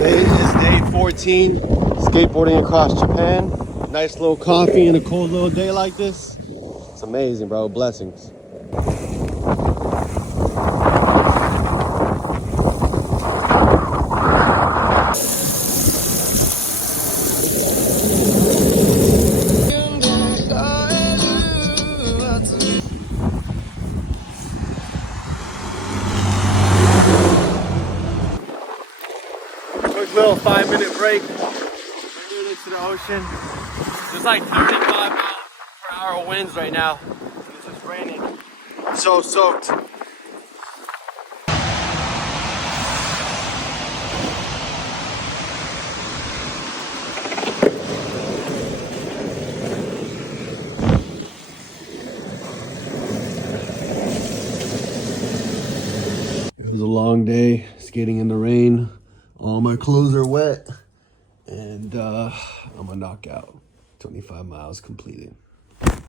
Today is day 14, skateboarding across Japan. Nice little coffee and a cold little day like this. It's amazing, bro. Blessings. Quick little 5-minute break. We're near to the ocean. There's like 35 mph winds right now. It's just raining. So soaked. It was a long day skating in the rain. All my clothes are wet, and I'm a knockout. 25 miles completed.